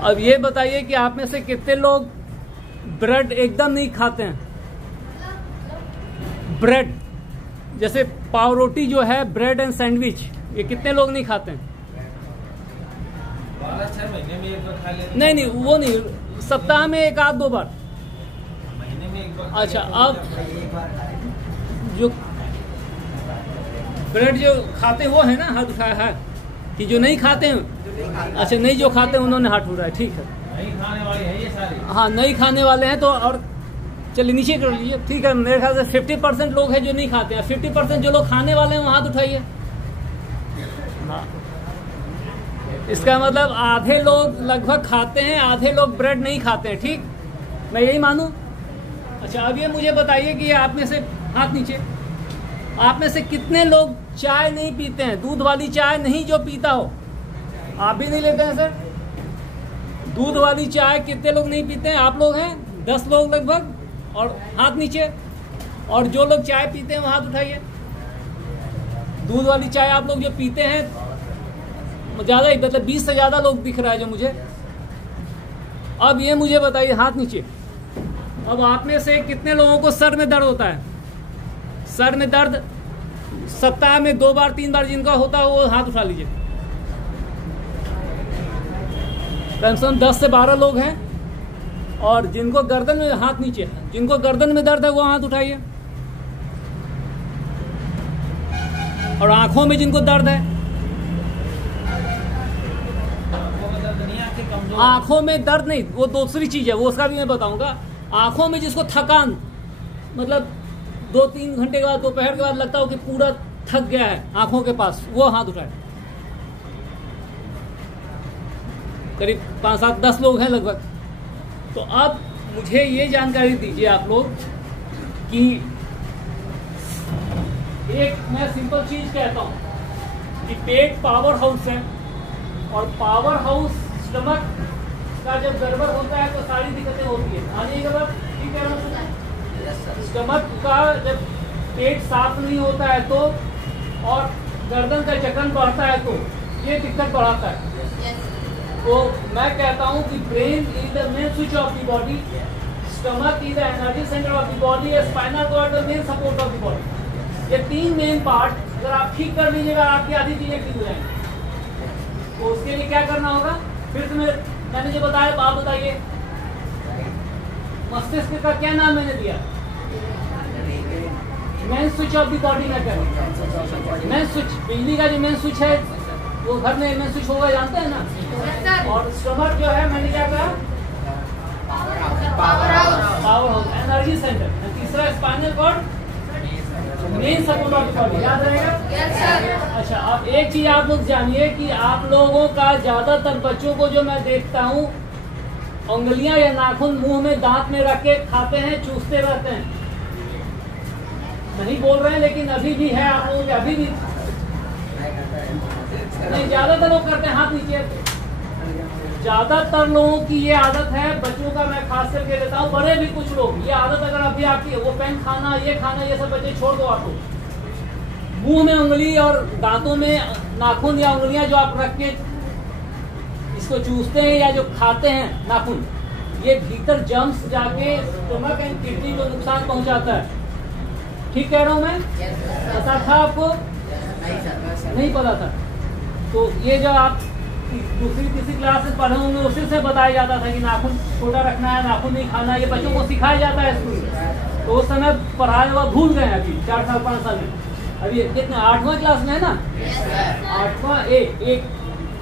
अब ये बताइए कि आप में से कितने लोग ब्रेड एकदम नहीं खाते हैं। ब्रेड जैसे पाव रोटी जो है, ब्रेड एंड सैंडविच, ये कितने लोग नहीं खाते हैं? 6 महीने में एक बार खा लेते। नहीं, वो नहीं, सप्ताह में 1 आध 2 बार। महीने में 1 बार। अच्छा, अब जो ब्रेड जो खाते वो है ना, हाथ उठाया है कि जो नहीं खाते हैं? अच्छा, नहीं जो खाते हैं उन्होंने हाथ उठाया, ठीक है। नहीं खाने वाले हैं ये सारे। हाँ, नहीं खाने वाले हैं तो और चलिए नीचे कर लीजिए, ठीक है। मेरे ख्याल से 50% लोग हैं जो नहीं खाते हैं, 50% जो लोग खाने वाले हैं वो हाथ उठाइए। हाँ, इसका मतलब आधे लोग लगभग खाते हैं, आधे लोग ब्रेड नहीं खाते हैं, ठीक, मैं यही मानूं? अच्छा, अब ये मुझे बताइए कि आप में से, हाथ नीचे, आप में से कितने लोग चाय नहीं पीते हैं? दूध वाली चाय नहीं जो पीता हो, आप भी नहीं लेते हैं सर? दूध वाली चाय कितने लोग नहीं पीते हैं? आप लोग हैं 10 लोग लगभग, और हाथ नीचे। और जो लोग चाय पीते हैं वो हाथ उठाइए। दूध वाली चाय आप लोग जो पीते हैं, ज्यादा ही, मतलब 20 से ज्यादा लोग दिख रहा है जो मुझे। अब ये मुझे बताइए, हाथ नीचे, अब आप में से कितने लोगों को सर में दर्द होता है? सर में दर्द सप्ताह में 2 बार 3 बार जिनका होता है वो हाथ उठा लीजिए। कम से कम 10 से 12 लोग हैं। और जिनको गर्दन में, हाथ नीचे, जिनको गर्दन में दर्द है वो हाथ उठाइए। और आंखों में जिनको दर्द है, आंखों में दर्द नहीं, वो दूसरी चीज है, वो उसका भी मैं बताऊंगा। आंखों में जिसको थकान, मतलब 2-3 घंटे के बाद, दोपहर के बाद लगता हो कि पूरा थक गया है आंखों के पास, वो हाथ उठाए। करीब 5-7-10 लोग हैं लगभग। तो अब मुझे ये जानकारी दीजिए आप लोग कि एक मैं सिंपल चीज कहता हूं कि पेट पावर हाउस है, और पावर हाउस स्टमक का जब गड़बड़ होता है तो सारी दिक्कतें होती है। आने के बाद ठीक है, स्टमक का जब पेट साफ नहीं होता है तो, और गर्दन का जकड़न बढ़ता है तो ये दिक्कत बढ़ाता है। तो मैं कहता हूं कि brain is the main switch of the body, stomach is the energy centre of the body, spinal cord the main support of the body. ये 3 मेन पार्ट अगर आप ठीक कर लीजिएगा, आपकी आधी चीजें ठीक हो जाएंगी। तो उसके लिए क्या करना होगा? फिर से मैंने जो बताया, तो आप बताइए, मस्तिष्क का क्या नाम मैंने दिया? Main switch of the body में करें। मेन स्विच, बिजली का जो मेन स्विच है वो घर में मेन स्विच होगा, जानते हैं ना? और स्टमक जो है, मैंने क्या कहा? Power house, energy centre. तीसरा spinal cord, main support of the body. याद रहेगा? अच्छा, अब एक चीज आप लोग जानिए कि आप लोगों का ज्यादातर बच्चों को जो मैं देखता हूँ, उंगलियां या नाखून मुंह में दांत में रख के खाते हैं, चूसते रहते हैं। नहीं बोल रहे हैं, लेकिन अभी भी है आप लोगों के, अभी भी नहीं, ज्यादातर लोग करते हैं। हाथ नीचे, ज्यादातर लोगों की ये आदत है, बच्चों का मैं खास करके देता हूँ, बड़े भी कुछ लोग, ये आदत अगर अभी आपकी है, वो पेन खाना, ये सब बच्चे छोड़ दो। आप लोग मुंह में उंगली और दांतों में नाखून या उंगलियां जो आप रख के इसको चूसते हैं या जो खाते हैं नाखून, ये भीतर जम्स जाके स्टमक एंड किडनी को नुकसान पहुंचाता है। ठीक कह रहा हूं मैं? पता था आपको? नहीं पता था? तो ये जो आप दूसरी तीसरी क्लास से पढ़े होंगे, उसी से बताया जाता था कि नाखून छोटा रखना है, नाखून नहीं खाना, ये बच्चों को सिखाया जाता है स्कूल में। तो उस समय पढ़ाया हुआ भूल गए अभी 4 साल 5 साल में। अभी कितने 8वां क्लास में है ना? 8वां एक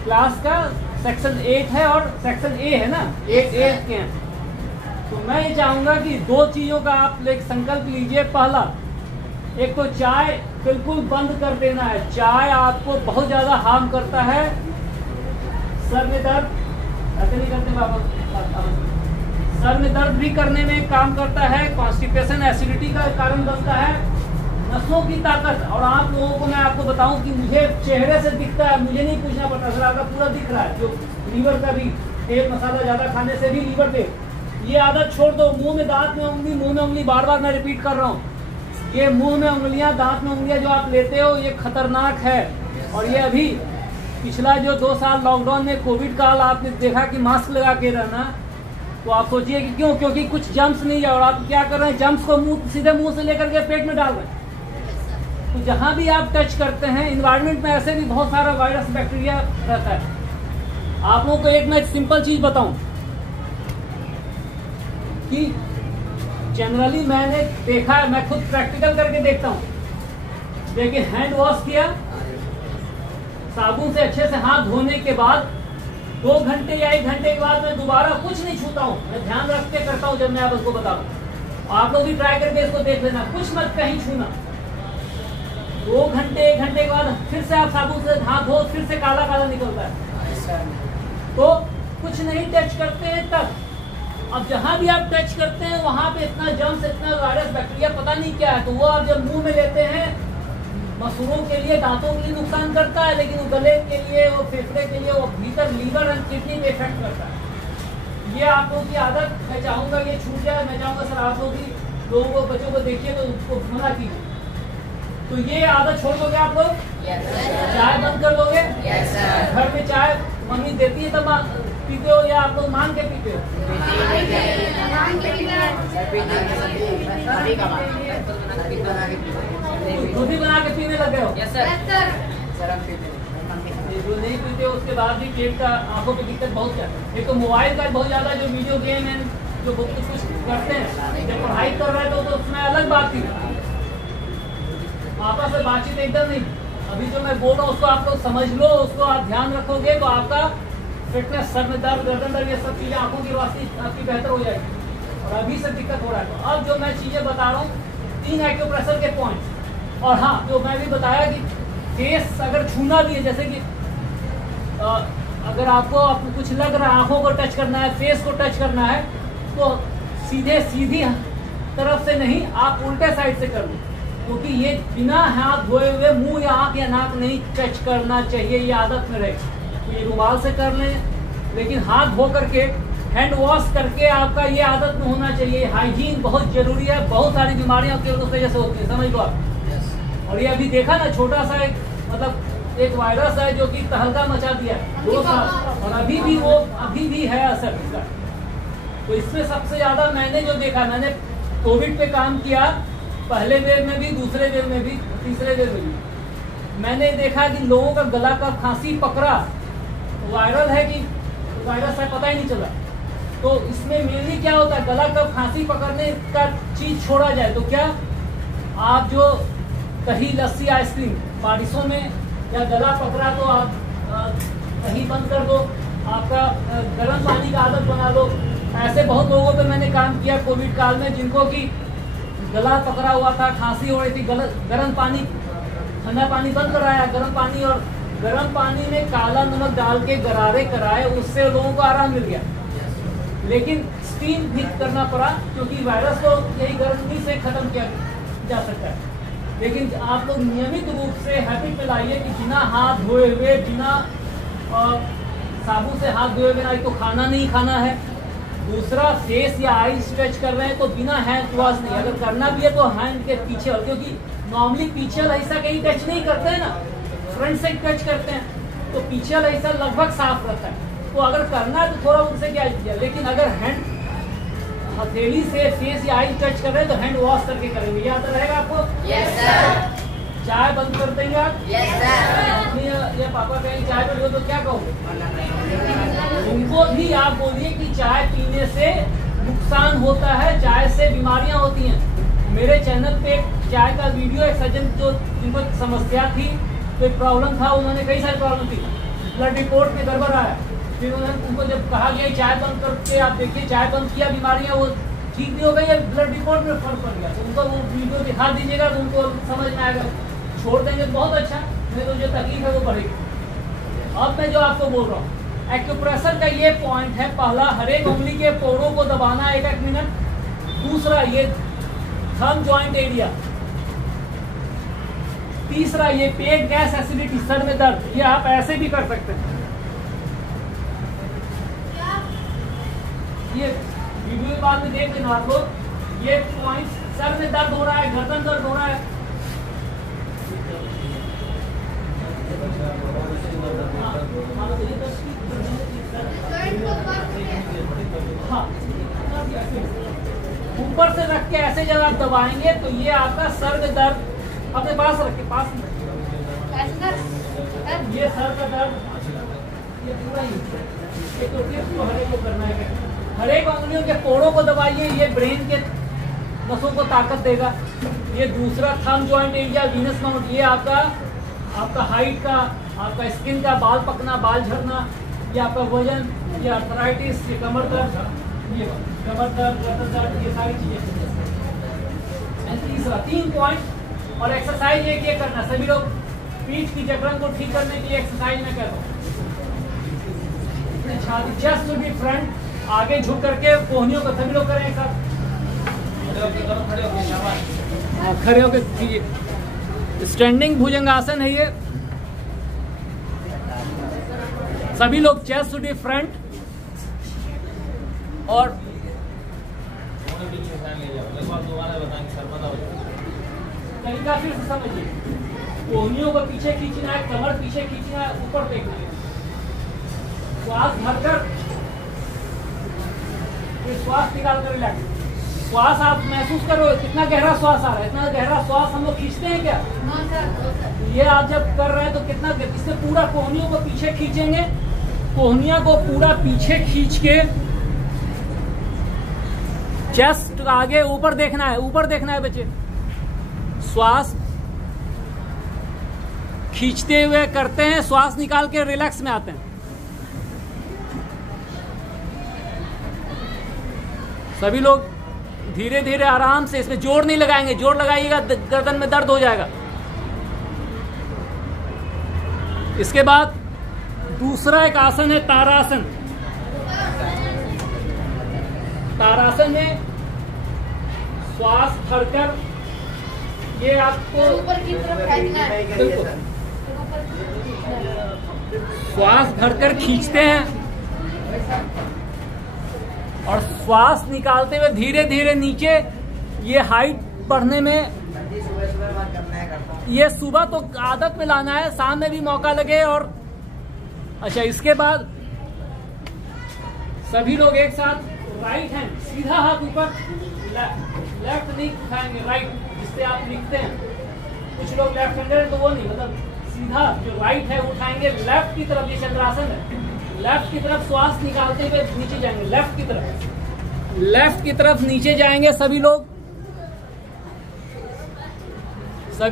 क्लास का सेक्शन 8 है और सेक्शन ए है ना, 8 के हैं। तो मैं ये चाहूंगा कि 2 चीजों का आप एक संकल्प लीजिए। पहला, एक तो चाय बिल्कुल बंद कर देना है। चाय आपको बहुत ज्यादा हार्म करता है। सर में दर्द ऐसे नहीं करते बाबा, सर में दर्द भी करने में काम करता है, कॉन्स्टिपेशन एसिडिटी का कारण बनता है, नसों की ताकत। और आप लोगों को मैं आपको बताऊं कि मुझे चेहरे से दिखता है, मुझे नहीं पूछना पड़ता, सर आपका पूरा दिख रहा है। जो लीवर का भी, तेल मसाला ज्यादा खाने से भी लीवर पे, ये आदत छोड़ दो। मुंह में दांत में उंगली, मुंह में उंगली, बार बार मैं रिपीट कर रहा हूँ, ये मुंह में उंगलियां, दांत में उंगलियां जो आप लेते हो, ये खतरनाक है। और ये अभी पिछला जो 2 साल लॉकडाउन में कोविड काल आपने देखा कि मास्क लगा के रहना, तो आप सोचिए कि क्यों, क्योंकि कुछ जम्स नहीं है और आप क्या कर रहे हैं, जम्स को सीधे मुंह से लेकर के पेट में डाल रहे हैं। तो जहां भी आप टच करते हैं इन्वायरमेंट में ऐसे भी बहुत सारा वायरस बैक्टीरिया रहता है। आप लोगों को एक मैं सिंपल चीज बताऊं कि जनरली मैंने देखा है, मैं खुद प्रैक्टिकल करके देखता हूं। देखिए, हैंड वॉश किया, साबुन से अच्छे से हाथ धोने के बाद 2 घंटे या 1 घंटे के बाद मैं दोबारा कुछ नहीं छूता हूँ। मैं ध्यान रख के करता हूँ जब मैं आप उसको बताऊँ। आप लोग भी ट्राई करके इसको देख लेना, कुछ मत कहीं छूना। 2 घंटे 1 घंटे के बाद फिर से आप साबुन से हाथ धो, फिर से काला काला निकलता है, तो कुछ नहीं टच करते हैं तब। अब जहां भी आप टच करते हैं वहां पे इतना जर्म्स, इतना वायरस बैक्टीरिया पता नहीं क्या है, तो वो आप जब मुंह में लेते हैं, मसूड़ों के लिए, दांतों के लिए नुकसान करता है, लेकिन वो गले के लिए, वो फेफड़े के लिए, वो भीतर लीवर एंड किडनी पे इफेक्ट करता है। ये आप लोगों की आदत, मैं चाहूंगा ये छूट जाए। मैं चाहूंगा सर आप लोग भी लोगों को, बच्चों को देखिए तो उसको मना कीजिए। तो ये आदत छोड़ दोगे आप लोग? चाय बंद कर दोगे? घर में चाय मम्मी देती है तब पीते हो या आप लोग मांग के पीते हो? खुद ही बना के पीने लग गए हो? जो नहीं पीते हो उसके बाद भी पेट का, आंखों की दिक्कत बहुत क्या है। एक तो मोबाइल का बहुत ज्यादा, जो वीडियो गेम है, जो कुछ करते हैं, जब पढ़ाई कर रहे थे तो उसमें अलग बात थी, आपस में बातचीत एकदम नहीं। अभी जो मैं बोल रहा हूँ उसको आप लोग समझ लो, उसको आप ध्यान रखोगे तो आपका फिटनेस, सर में दर्द, गर्दन दर्द, ये सब चीजें, आंखों की रोशनी आपकी बेहतर हो जाएगी। और अभी से दिक्कत हो रहा है, तो अब जो मैं चीजें बता रहा हूँ, 3 एक्यूप्रेशर के पॉइंट्स। और हाँ, जो मैं भी बताया कि फेस अगर छूना भी है, जैसे कि अगर आपको कुछ लग रहा है, आंखों को टच करना है, फेस को टच करना है, तो सीधी तरफ से नहीं, आप उल्टे साइड से कर लो, क्योंकि ये बिना हाथ धोए हुए मुंह या आंख या नाक नहीं टच करना चाहिए, ये आदत में रहे। तो ये रुमाल से कर लें, लेकिन हाथ धो करके, हैंड वॉश करके आपका ये आदत में होना चाहिए। हाइजीन बहुत जरूरी है, बहुत सारी बीमारियां केवल उस वजह से होती है, समझ लो आप। और ये अभी देखा ना, छोटा सा एक मतलब एक वायरस है जो कि तहलका मचा दिया है 2 साल, और अभी भी है असर इसका। तो इसमें सबसे ज्यादा मैंने जो देखा, मैंने कोविड पे काम किया, पहले वेव में भी, दूसरे वेव में भी, तीसरे वेव में भी। मैंने देखा कि लोगों का गला का खांसी पकड़ा, वायरल है कि वायरस है पता ही नहीं चला। तो इसमें मेनली क्या होता है, गला का खांसी पकड़ने का चीज छोड़ा जाए तो क्या, आप जो दही, लस्सी, आइसक्रीम, बारिशों में या गला पकड़ा तो आप दही बंद कर दो, आपका गर्म पानी का आदत बना लो। ऐसे बहुत लोगों पे मैंने काम किया कोविड काल में, जिनको कि गला पकड़ा हुआ था, खांसी हो रही थी, गर्म पानी, ठंडा पानी बंद कराया, गर्म पानी, और गर्म पानी में काला नमक डाल के गरारे कराए, उससे लोगों को आराम मिल गया। लेकिन स्टीम भी करना पड़ा, क्योंकि वायरस को यही गर्मी से खत्म किया जा सकता है। लेकिन आप लोग नियमित रूप से हैबिट में लाइए कि बिना हाथ धोए हुए, बिना साबुन से हाथ धोए बिना एक तो खाना नहीं खाना है, दूसरा फेस या आई स्ट्रेच कर रहे हैं तो बिना हैंड वॉश नहीं, अगर करना भी है तो हैंड के पीछे, क्योंकि नॉर्मली पीछे ऐसा कहीं टच नहीं करते हैं ना, फ्रंट से टच करते हैं, तो पीछे ऐसा लगभग साफ रहता है। तो अगर करना है तो थोड़ा उनसे क्या किया, लेकिन अगर हैंड हथेली से फेस या आई टच कर रहे हैं तो हैंड वॉश करके करेंगे, याद रहेगा आपको? Yes sir. चाय बंद कर देंगे आप? Yes sir. मम्मी या पापा कहीं चाय पे हो तो क्या कहोगे? उनको भी आप बोलिए कि चाय पीने से नुकसान होता है, चाय से बीमारियां होती हैं। मेरे चैनल पे चाय का वीडियो, एक सज्जन जो जिनको समस्या थी, कोई प्रॉब्लम था, उन्होंने कई सारी प्रॉब्लम थी, ब्लड रिपोर्ट में गड़बड़ आया, फिर उनको जब कहा गया चाय बंद करके आप देखिए, चाय बंद किया, बीमारियां वो ठीक भी हो गई, या ब्लड रिपोर्ट में फर्क पड़ गया। तो उनको वो वीडियो दिखा दीजिएगा तो उनको समझ में आएगा। छोड़ देंगे तो बहुत अच्छा, नहीं तो जो तकलीफ है वो बढ़ेगी। अब मैं जो आपको बोल रहा हूँ, एक्यूप्रेशर का ये पॉइंट है, पहला हर एक उंगली के पोरों को दबाना 1-1 मिनट, दूसरा ये थंब जॉइंट एरिया, तीसरा ये पेट गैस, एसिडिटी, सर में दर्द, ये आप ऐसे भी कर सकते हैं। ये वीडियो बाद में देख लेना आप लोग, ये पॉइंट, सर में दर्द हो रहा है, गर्दन दर्द हो रहा है, हाँ, ऊपर से रख के ऐसे जब आप दबाएंगे तो ये आपका सर में दर्द अपने पास रख के पास में, ये सर का दर्द ये पूरा ही ये तो टिप्स तो हर एक को करना है। हर एक उंगलियों के कोड़ों को दबाइए, ये ब्रेन के नसों को ताकत देगा। ये दूसरा thumb joint area, Venus mount, ये आपका हाइट का, आपका स्किन का, बाल पकना, बाल झड़ना, ये आपका वजन, ये अर्थराइटिस, ये कमर दर्द, ये कमर दर्द, गर्दन दर्द, ये सारी चीजें। तीसरा 3 पॉइंट और एक्सरसाइज एक ये करना। सभी लोग पीठ की जकड़न को ठीक करने के लिए एक्सरसाइज में कहता हूँ। छाती, चेस्ट टू बी फ्रंट, आगे झुक करके कोहनियों को सभी लोग करें एक साथ। खड़े होकर कीजिए। स्टैंडिंग भुजंगासन है ये। सभी लोग चेस्ट टू बी फ्रंट और तरीका फिर से समझिए। कोहनियों को पीछे खींचना है, कमर पीछे खींचना है, ऊपर देखना है, श्वास भरकर फिर श्वास निकाल कर रिलैक्स। श्वास आप महसूस करो कितना गहरा श्वास आ रहा है। इतना गहरा श्वास हम लोग खींचते हैं क्या? ये आप जब कर रहे हैं तो कितना, इससे पूरा कोहनियों को पीछे खींचेंगे। कोहनिया को पूरा पीछे खींच के चेस्ट आगे ऊपर देखना है, ऊपर देखना है बच्चे। श्वास खींचते हुए करते हैं, श्वास निकाल के रिलैक्स में आते हैं। सभी लोग धीरे धीरे आराम से, इसमें जोर नहीं लगाएंगे, जोर लगाइएगा गर्दन में दर्द हो जाएगा। इसके बाद दूसरा एक आसन है तारासन। तारासन में श्वास भरकर, ये आपको ऊपर की तरफ फेंकना है। श्वास भरकर खींचते हैं और श्वास निकालते हुए धीरे धीरे नीचे। ये हाइट बढ़ने में, ये सुबह तो आदत में लाना है, शाम में भी मौका लगे। और अच्छा, इसके बाद सभी लोग एक साथ राइट हैंड, सीधा हाथ ऊपर, लेफ्ट नहीं उठाएंगे, राइट, जिससे आप लिखते हैं। कुछ लोग लेफ्ट हैंडेड है तो वो नहीं, मतलब सीधा जो राइट है उठाएंगे लेफ्ट की तरफ। ये चंद्रासन है। लेफ्ट की तरफ श्वास निकालते हुए नीचे जाएंगे, लेफ्ट की तरफ, लेफ्ट की तरफ नीचे जाएंगे। सभी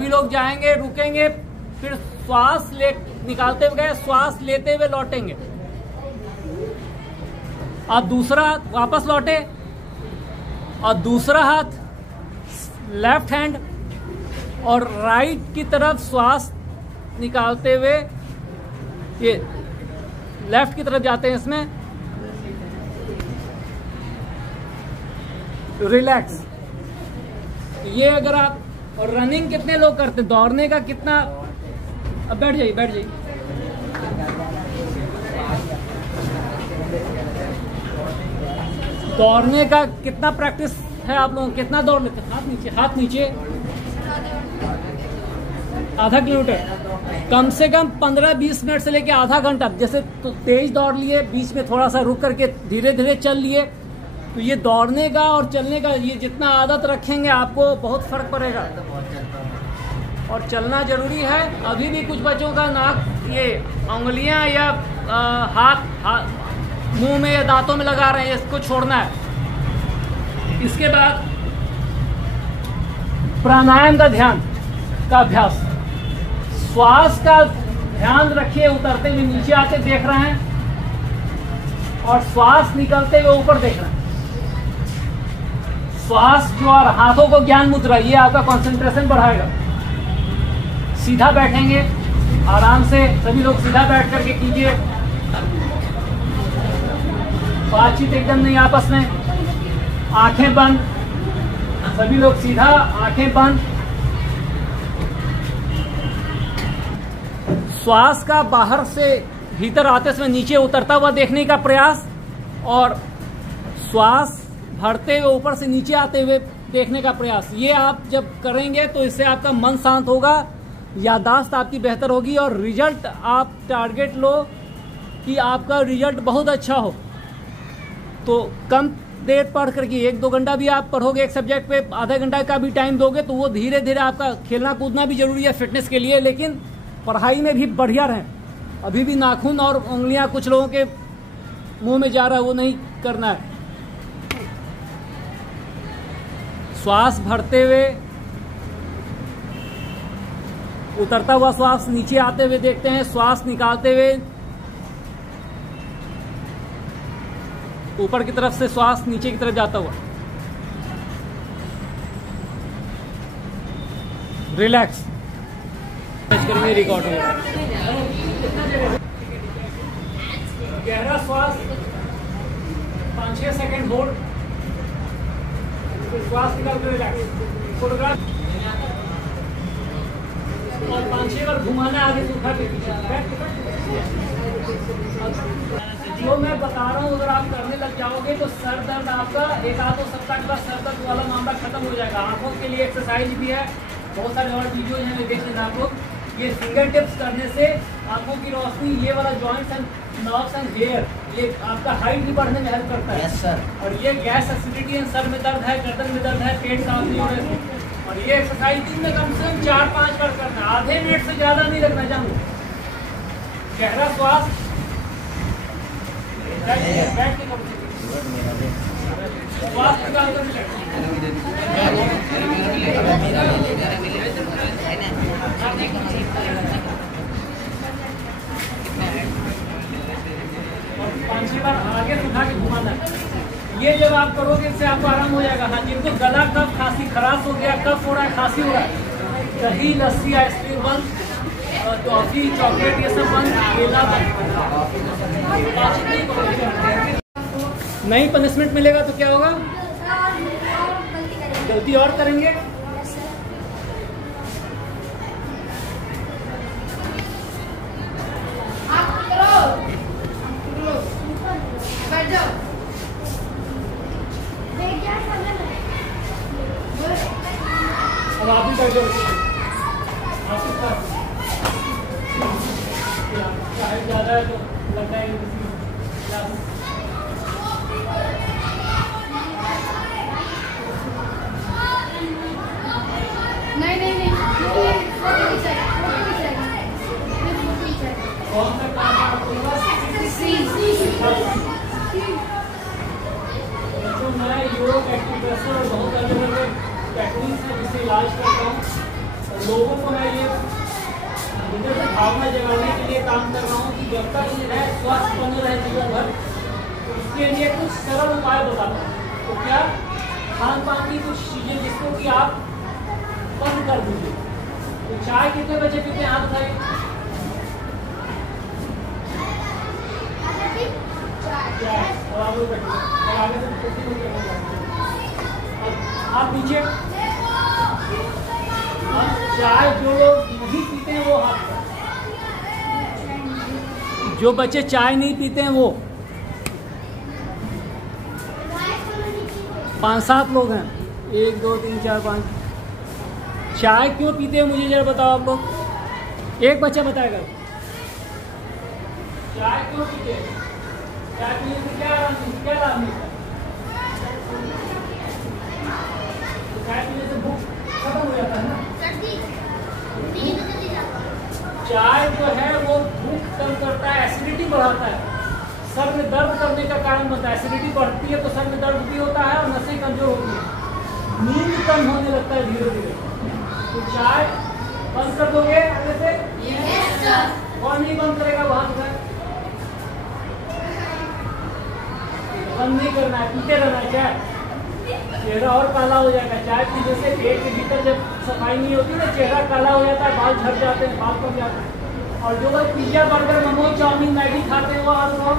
लोग जाएंगे, रुकेंगे, फिर श्वास निकालते हुए गए, श्वास लेते हुए लौटेंगे। अब दूसरा वापस लौटे और दूसरा हाथ लेफ्ट हैंड और राइट की तरफ श्वास निकालते हुए ये लेफ्ट की तरफ जाते हैं। इसमें रिलैक्स। ये अगर आप, और रनिंग कितने लोग करते हैं, दौड़ने का कितना, अब बैठ जाइए, बैठ जाइए। दौड़ने का कितना प्रैक्टिस है आप लोगों, कितना दौड़ लेते हैं? हाथ नीचे, हाथ नीचे। आधा किलोमीटर, कम से कम 15-20 मिनट से लेके आधा घंटा। जैसे तो तेज दौड़ लिए, बीच में थोड़ा सा रुक करके धीरे धीरे चल लिए, तो ये दौड़ने का और चलने का, ये जितना आदत रखेंगे आपको बहुत फर्क पड़ेगा। और चलना जरूरी है। अभी भी कुछ बच्चों का नाक, ये उंगलियां या हाथ मुंह में या दांतों में लगा रहे हैं, इसको छोड़ना है। इसके बाद प्राणायाम का ध्यान का अभ्यास। श्वास का ध्यान रखिए, उतरते हुए नीचे आके देख रहे हैं और श्वास निकलते हुए ऊपर देख रहे हैं। श्वास जो, और हाथों को ज्ञान मुद्रा, ये आपका कंसंट्रेशन बढ़ाएगा। सीधा बैठेंगे आराम से, सभी लोग सीधा बैठ करके कीजिए। बातचीत एकदम नहीं आपस में, आंखें बंद, सभी लोग सीधा, आंखें बंद। श्वास का बाहर से भीतर आते समय नीचे उतरता हुआ देखने का प्रयास, और श्वास भरते हुए ऊपर से नीचे आते हुए देखने का प्रयास। ये आप जब करेंगे तो इससे आपका मन शांत होगा याददाश्त आपकी बेहतर होगी और रिजल्ट आप टारगेट लो कि आपका रिजल्ट बहुत अच्छा हो। तो कम देर पढ़ करके 1-2 घंटा भी आप पढ़ोगे एक सब्जेक्ट पे, आधा घंटा का भी टाइम दोगे तो वो धीरे धीरे आपका खेलना कूदना भी जरूरी है फिटनेस के लिए, लेकिन पढ़ाई में भी बढ़िया रहें। अभी भी नाखून और उंगलियां कुछ लोगों के मुंह में जा रहा है, वो नहीं करना है। श्वास भरते हुए उतरता हुआ श्वास नीचे आते हुए देखते हैं, श्वास निकालते हुए ऊपर की तरफ से श्वास नीचे की तरफ जाता हुआ। रिलैक्स करेंगे, रिकॉर्ड होगा। गहरा श्वास 5-6 सेकंड होल्ड, फिर श्वास निकाल कर रिलैक्स। फोटोग्राफ और 5-6 बार घुमाना आगे से उठा के पीछे। जो मैं बता रहा हूँ अगर आप करने लग जाओगे तो सर दर्द आपका 1-2 सप्ताह के बाद सर दर्द वाला मामला खत्म हो जाएगा। आंखों के लिए एक्सरसाइज भी है, बहुत सारे और वीडियो हैं, देख लेना आप लोग। ये फिंगर टिप्स करने से आंखों की रोशनी, ये वाला joints and nerves and hair, ये आपका हाइट भी बढ़ने में हेल्प करता है। Yes sir. और ये गैस एसिडिटी एंड सर में दर्द है, गर्दन में दर्द है, पेट साफ नहीं हो रहा है। और ये एक्सरसाइज दिन में कम से कम 4-5 बार करना है, आधे मिनट से ज्यादा नहीं लगना। जानू गहरा श्वास, बैठ के श्वास निकाल कर और 5-6 बार आगे से उठा के घुमाना है। ये जब आप करोगे इससे आपको आराम हो जाएगा। हाँ, जिनको गला कफ, खांसी, खराश हो गया, कफ हो रहा है, खांसी हो रहा है, दही, लस्सी, आइसक्रीम बंद, टॉफी, चॉकलेट, ये सब बंद, केला बंद। नहीं पनिशमेंट मिलेगा तो क्या होगा? गलती और करेंगे। बैठ जाओ। अब आप भी कर दो। ज़्यादा है तो लगता है नहीं कौन सा काम आपके पास? तो मैं योग एक्यूप्रेशर और बहुत अलग अलग टेक्निक्स है जिससे इलाज करता हूँ। लोगों को मैं ये अंदर से भावना जगाने के लिए काम कर रहा हूँ कि जब तक है स्वस्थ बने रहे जीवन भर, तो इसके लिए कुछ सरल उपाय बताता हूँ। तो क्या खान पान की कुछ चीज़ें जिसको कि आप बंद कर दीजिए। तो चाय कितने बजे पीते हैं? हाथ उठाइए। आप नीचे। चाय जो लोग नहीं पीते हैं वो हाथ, जो बच्चे चाय नहीं पीते हैं वो 5-7 लोग हैं। 1 2 3 4 5। चाय क्यों पीते हैं मुझे जरा बताओ आप लोग। एक बच्चा बताएगा चाय क्यों पीते हैं। चाय पीने से क्या लाभ मिलता है? चाय पीने से भूख खत्म हो जाता है ना। चाय जो है वो भूख कम करता है, एसिडिटी बढ़ाता है, सर में दर्द करने का कारण बनता है। एसिडिटी बढ़ती है तो सर में दर्द भी होता है और नसें कमजोर होती है, नींद कम होने लगता है धीरे धीरे। तो चाय बंद कर दोगे आगे से? कौन नहीं बंद करेगा? वहां से बंद नहीं करना है, पीते रहना है। चाय चेहरा और काला हो जाएगा। चाय पीने से पेट के भीतर जब सफाई नहीं होती ना, चेहरा काला हो जाता है, बाल झड़ जाते हैं, बाल पक जाते हैं। और जो लोग pizza, burger, momos, chow mein, Maggi खाते हैं वो हाथ उठाओ।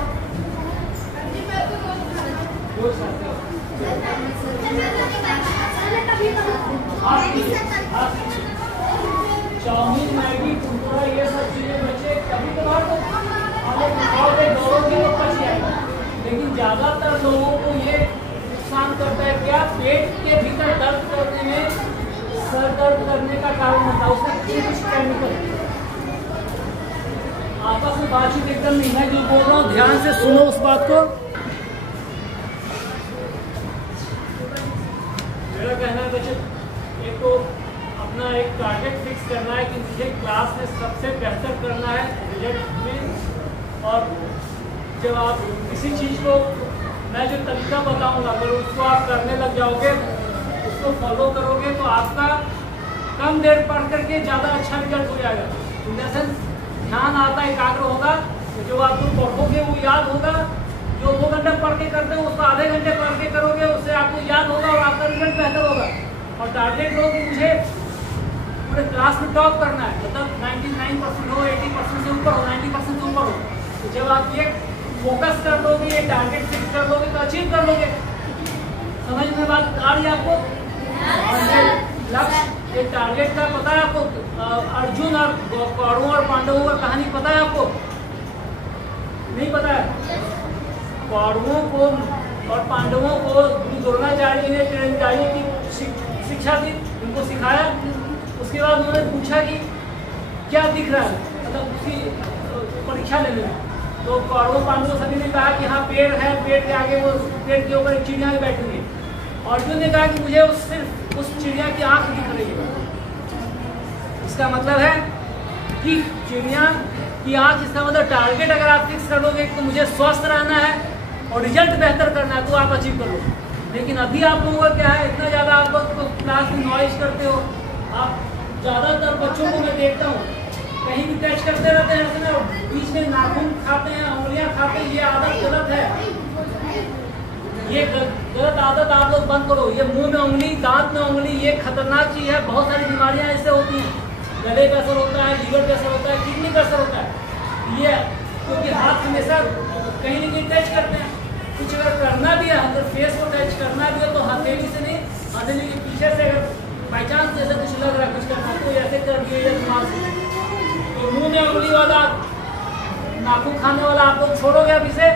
चाउमीन, मैगी, कुरकुरा, ये सब चीजें बच्चे कभी कभार तो खाओगे, दौड़ोगे तो पच जाएगा, लेकिन ज्यादातर लोगों को ये नुकसान करता है। क्या? पेट के भीतर दर्द करने में सर दर्द करने का कारण बनता है, उसमें कुछ केमिकल आपस में बातचीत एकदम नहीं। मैं जो बोल रहा हूँ ध्यान से सुनो उस बात को। मेरा कहना है बच्चे, एक तो अपना एक टारगेट फिक्स करना है कि मुझे क्लास में सबसे बेहतर करना है रिजल्ट में। और जब आप किसी चीज़ को मैं जो तरीका बताऊंगा अगर उसको आप करने लग जाओगे, उसको फॉलो करोगे तो आपका कम देर पढ़ करके ज़्यादा अच्छा रिजल्ट हो जाएगा। इन द सेंस ध्यान आता एकाग्र होगा, तो जो आप पढ़ोगे वो याद होगा। जो 2 घंटे पढ़ के करते हो उसको आधे घंटे पढ़ के करोगे, उससे आपको याद होगा और आपका रिजल्ट बेहतर होगा। और टारगेट लो कि मुझे पूरे क्लास में टॉप करना है, मतलब 99% हो, 80% से ऊपर हो, 90% से ऊपर हो। तो जब आप ये फोकस कर लोगे, ये टारगेट फिक्स कर लोगे तो अचीव कर लोगे। समझ में बात आ रही है आपको? और ये लक्ष्य, ये टारगेट का पता है आपको? अर्जुन और कौरवों और पांडवों का कहानी पता है आपको? नहीं पता है? कौरवों को और पांडवों को गुरु द्रोणाचार्य ने तीरंदाजी की शिक्षा दी, उनको सिखाया। उसके बाद उन्होंने पूछा कि क्या दिख रहा है, मतलब उसकी परीक्षा लेने में। तो कौरवों पांडवों सभी ने कहा कि हाँ पेड़ है, पेड़ के आगे वो पेड़ के ऊपर एक चिड़िया भी बैठी हुई है। अर्जुन ने कहा कि मुझे सिर्फ उस चिड़िया की आंख दिख रही है। इसका मतलब है कि चिड़िया की आंख, इसका मतलब टारगेट अगर आप फिक्स कर लोगे तो मुझे स्वस्थ रहना है और रिजल्ट बेहतर करना है तो आप अचीव कर लो। लेकिन अभी आप लोगों का क्या है, इतना ज़्यादा आप लोग क्लास में नॉइज करते हो। आप ज़्यादातर बच्चों को मैं देखता हूँ कहीं भी टच करते रहते हैं, ऐसे में बीच में नाखून खाते हैं, उंगलियां खाते हैं। ये आदत गलत है, ये गलत आदत आप लोग बंद करो। ये मुंह में उंगली, दांत में उंगली, ये खतरनाक चीज़ है। बहुत सारी बीमारियां इससे होती हैं। गले का असर होता है, लीवर का असर होता है, किडनी का असर होता है। ये क्योंकि हाथ हमेशा कहीं न कहीं टच करते हैं। कुछ अगर करना भी है, अगर फेस को टच करना भी हो तो हथेली से नहीं, हथेली के पीछे से अगर बाई चांस जैसे कुछ लग रहा है कुछ करना तो ऐसे कर दिए या दिमाग से। तो मुंह में उंगली वाला, नाखून खाने वाला आप लोग छोड़ोगे अभी से?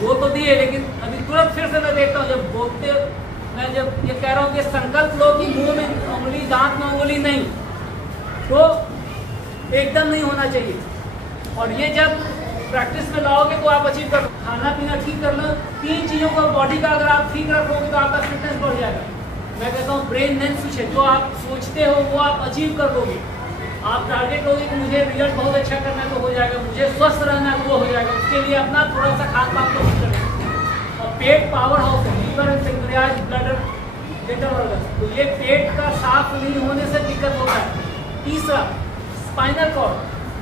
वो तो दिए, लेकिन अभी तुरंत फिर से मैं देखता हूँ जब बोलते, मैं जब ये कह रहा हूँ कि संकल्प लो कि मुंह में उंगली, दांत में उंगली नहीं, तो एकदम नहीं होना चाहिए। और ये जब प्रैक्टिस में लाओगे तो आप अचीव कर। खाना पीना ठीक कर लो, 3 चीज़ों को बॉडी का अगर आप ठीक रखोगे तो आपका फिटनेस बढ़ जाएगा। मैं कहता हूँ ब्रेन मेन स्विच है, जो आप सोचते हो वो आप अचीव कर लोगे। आप टारगेट लोगे कि मुझे रिजल्ट बहुत अच्छा करना है तो हो जाएगा, मुझे स्वस्थ रहना है तो वो हो जाएगा। उसके लिए अपना थोड़ा सा खान पान को ठीक करें। और पेट पावर हाउस है, liver and pancreas, bladder, dental organ. तो ये पेट का साफ नहीं होने से दिक्कत होता है। तीसरा, स्पाइनल कॉर्ड,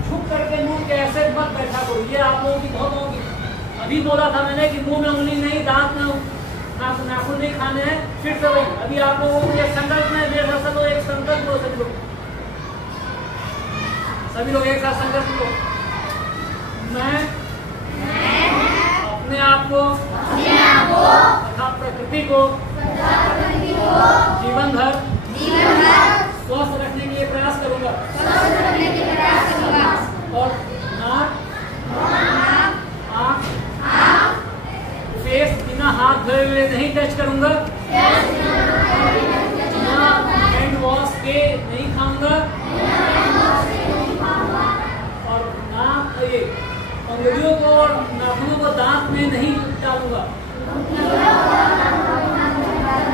झुक करके मुंह के ऐसे मत बैठा करो। ये आप लोगों की बहुत होगी। अभी बोला था मैंने कि मुंह में उंगली नहीं, दांत में नाखून नहीं खाने हैं। फिर से वही, अभी आप लोगों को एक संकल्प में देर दरअसल लो, एक संकल्प लो सभी लोग एक साथ संकल्प लो। मैं अपने आप को तथा प्रकृति को जीवन भर स्वस्थ रखने के लिए प्रयास करूंगा। और नाक, आँख, फेस बिना हाथ धोए हुए नहीं टच करूंगा। बिना हैंड वॉश के नहीं खाऊंगा। और नाक, ये उंगलियों को और नाखूनों को दांत में नहीं डालूंगा।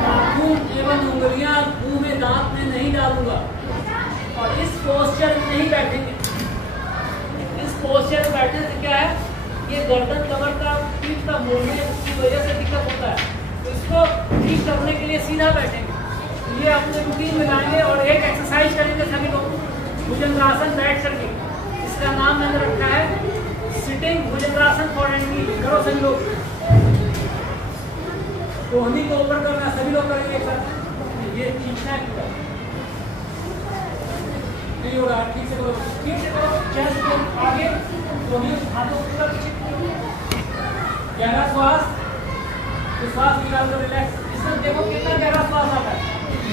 नाखून एवं उंगलियां मुंह में, दांत में नहीं डालूंगा। और इस पोस्चर में नहीं बैठेंगे। इस पोस्चर में बैठने से क्या है, ये गर्दन, कमर का, पीठ का मोड़ने की वजह से दिक्कत होता है। तो इसको ठीक करने के लिए सीधा बैठेंगे। ये अपने रूटीन में लाएंगे। और एक एक्सरसाइज करेंगे सभी लोग, भुजंगासन बैठ करके। इसका नाम मैंने रखा है सिटिंग भुजंगासन फॉर एंटी। करो सभी लोग, कोहनी को ऊपर करना, सभी लोग करेंगे एक साथ। ये खींचना है, नहीं हो रहा, ठीक से करो, ठीक से करो। चेस्ट को आगे, कोहनी हाथों को पूरा पीछे। गहरा श्वास, श्वास निकाल कर रिलैक्स। इसमें देखो कितना गहरा श्वास आता है।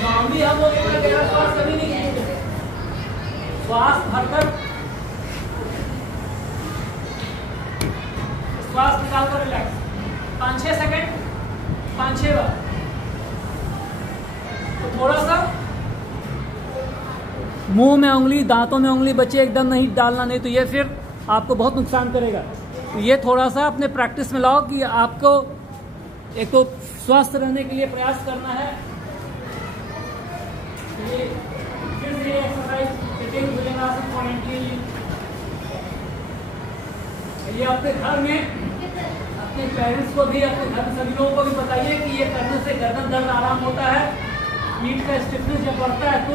नॉर्मली हम लोग इतना गहरा श्वास कभी नहीं खींचते। श्वास भरकर श्वास निकाल कर रिलैक्स। 5-6 सेकंड, 5-6 बार। तो थोड़ा सा मुंह में उंगली, दांतों में उंगली बच्चे एकदम नहीं डालना, नहीं तो ये फिर आपको बहुत नुकसान करेगा। तो ये थोड़ा सा अपने प्रैक्टिस में लाओ कि आपको एक तो स्वस्थ रहने के लिए प्रयास करना है। ये फिर से एक्सरसाइज सिटिंग भुजंगासन फॉर 19। ये अपने घर में अपने पेरेंट्स को भी, अपने घर में सभी लोगों को भी बताइए कि ये करने से गर्दन दर्द आराम होता है, पीठ का स्टिफनेस जब बढ़ता है तो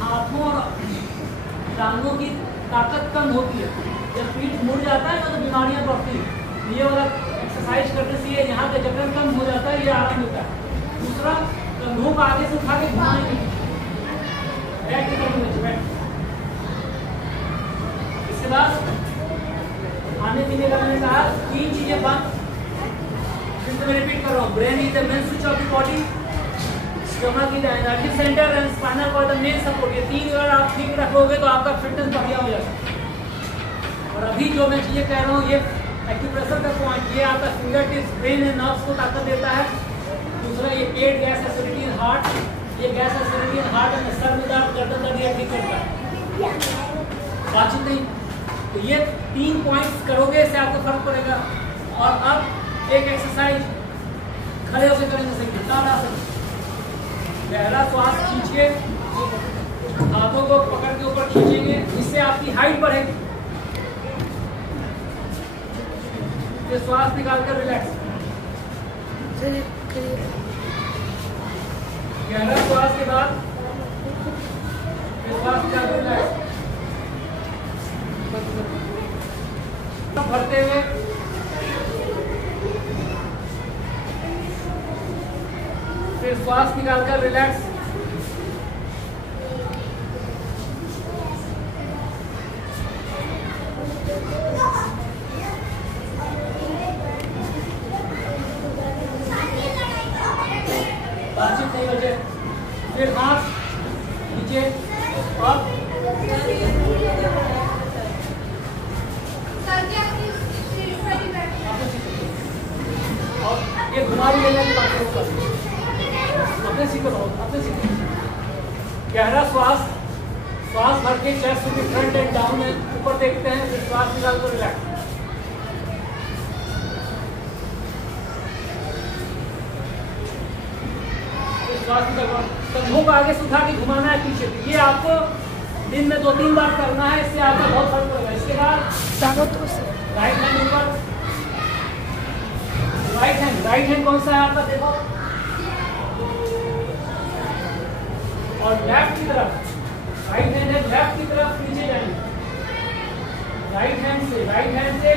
हाथों और टांगों की ताकत कम होती है। जब पीठ मुड़ जाता है तो बीमारियां बढ़ती हैं। ये वाला एक्सरसाइज करने से ये यहाँ का जकड़न कम हो जाता है, ये आराम होता है। दूसरा, कंधों को आगे से उठा के घुमाएंगे, बैक की तरफ बैठ। इसके बाद खाने पीने का मैंने कहा 3 चीजें बंद। फिर से मैं रिपीट कर रहा हूँ, brain is the main switch of the body, stomach is the energy centre and spinal cord the main support. ये 3 अगर आप ठीक रखोगे तो आपका फिटनेस बढ़िया हो जाएगा। और अभी जो मैं चीजें कह रहा हूँ, ये एक्यूप्रेशर का पॉइंट, ये आपका finger tips brain and nerves को ताकत देता है। दूसरा, ये पेट गैस एसिडिटी इन हार्ट, ये gas acidity in heart and sir में दर्द, गर्दन दर्द ये ठीक करता है, बातचीत नहीं। तो ये 3 पॉइंट्स करोगे, इससे आपको फर्क पड़ेगा। और अब एक एक्सरसाइज खड़े होकर करेंगे, सही घुटना आसन। पहला श्वास खींचिए, हाथों को पकड़ के ऊपर खींचेंगे, इससे आपकी हाइट बढ़ेगी। फिर श्वास निकालकर रिलैक्स, गहरा श्वास के बाद फिर श्वास निकालकर रिलैक्स, भरते हुए फिर श्वास निकालकर रिलैक्स। बातचीत नहीं बचे, फिर हाथ नीचे और ये घुमा भी लेने की बात है, अपने सीखो, अपने सीखो। गहरा श्वास, श्वास भर के चेस्ट की फ्रंट एंड डाउन है, ऊपर देखते हैं, फिर श्वास निकाल कर रिलैक्स। श्वास निकाल, कंधों को आगे से उठा के घुमाना है पीछे। ये आपको दिन में 2-3 बार करना है, इससे आपका बहुत फर्क पड़ेगा। इसके बाद राइट हैंड ऊपर, राइट हैंड कौन सा है आपका देखो, और लेफ्ट की तरफ, राइट हैंड है, लेफ्ट की तरफ नीचे जाएंगे। राइट हैंड से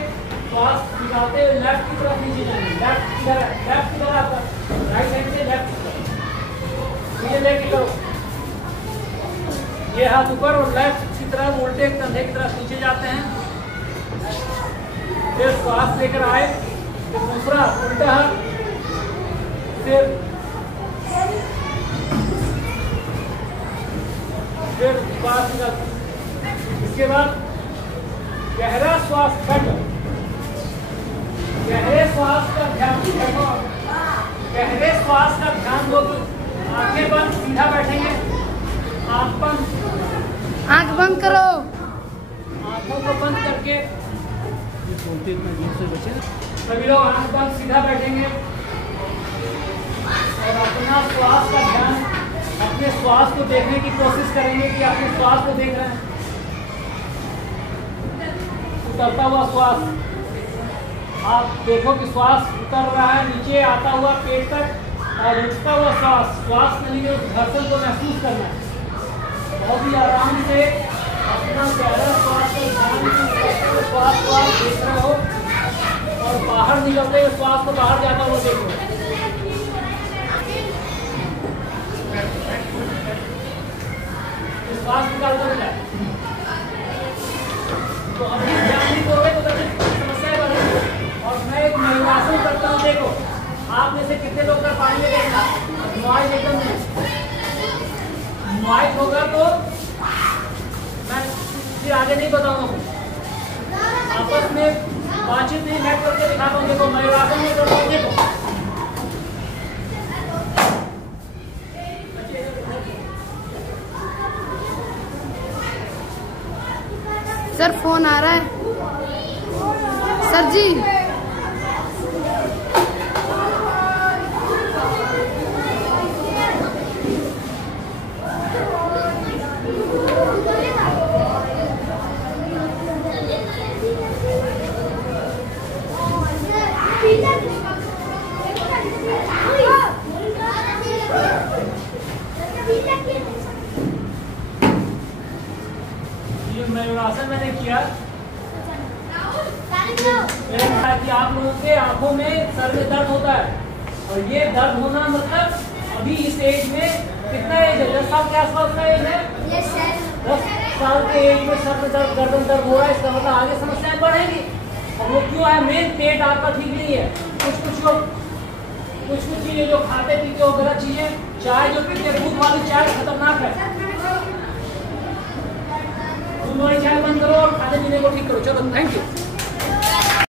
श्वास निकालते हुए लेफ्ट की तरफ नीचे जाएंगे। लेफ्ट की तरफ आपका, राइट हैंड से लेफ्ट की तरफ नीचे लेके करो। ये हाथ ऊपर और लेफ्ट की तरफ उल्टे कंधे की तरफ नीचे जाते हैं। फिर श्वास लेकर आए, फिर दूसरा उल्टा हाथ, फिर श्वास निकाल। इसके बाद गहरा श्वास, बैठो, गहरे श्वास का ध्यान, बैठो, गहरे श्वास का ध्यान दो। आंखें बंद, सीधा बैठेंगे, आंख बंद, आंख बंद करो, आंखों को बंद करके बोलते इतना दूर से बचे ना, सभी लोग आंख बंद सीधा बैठेंगे और अपना श्वास का ध्यान, अपने श्वास को देखने की कोशिश करेंगे कि अपने श्वास को देख रहे हैं। उतरता हुआ श्वास, आप देखो कि श्वास उतर रहा है नीचे आता हुआ पेट तक, और उठता हुआ श्वास नहीं है, उस घर्षण को महसूस करना है। बहुत ही आराम से अपना गहरा श्वास देख रहे हो और बाहर निकलते हुए श्वास को बाहर जाता हुआ देखो। श्वास निकालता मिला तो अभी ध्यान नहीं दोगे तो समस्या बढ़ेगी। और मैं एक मयूरासन करता हूँ, देखो आप में से कितने लोग कर पाएंगे, देखना नॉइज एकदम नॉइज होगा तो मैं फिर आगे नहीं बताऊंगा, आपस में बातचीत नहीं, मैं करके दिखाता हूँ। देखो मयूरासन में करता हूँ, देखो सर फोन आ रहा है सर जी। मयूरासन मैंने किया कि आप लोगों के आंखों में सर में दर्द होता है, और ये दर्द होना मतलब अभी इस एज में कितना एज है, 10 साल के आसपास का एज है। 10 साल के एज में सर में दर्द, गर्दन दर्द हो रहा है, इसका मतलब आगे समस्याएं बढ़ेंगी। और वो क्यों है? मेन पेट आपका ठीक नहीं है। कुछ चीजें जो खाते पीते हो, गलत चीजें, चाय जो पीते हैं, दूध वाली चाय खतरनाक है। दूध वाली चाय बंद करो और खाने पीने को ठीक करो। चलो, थैंक यू।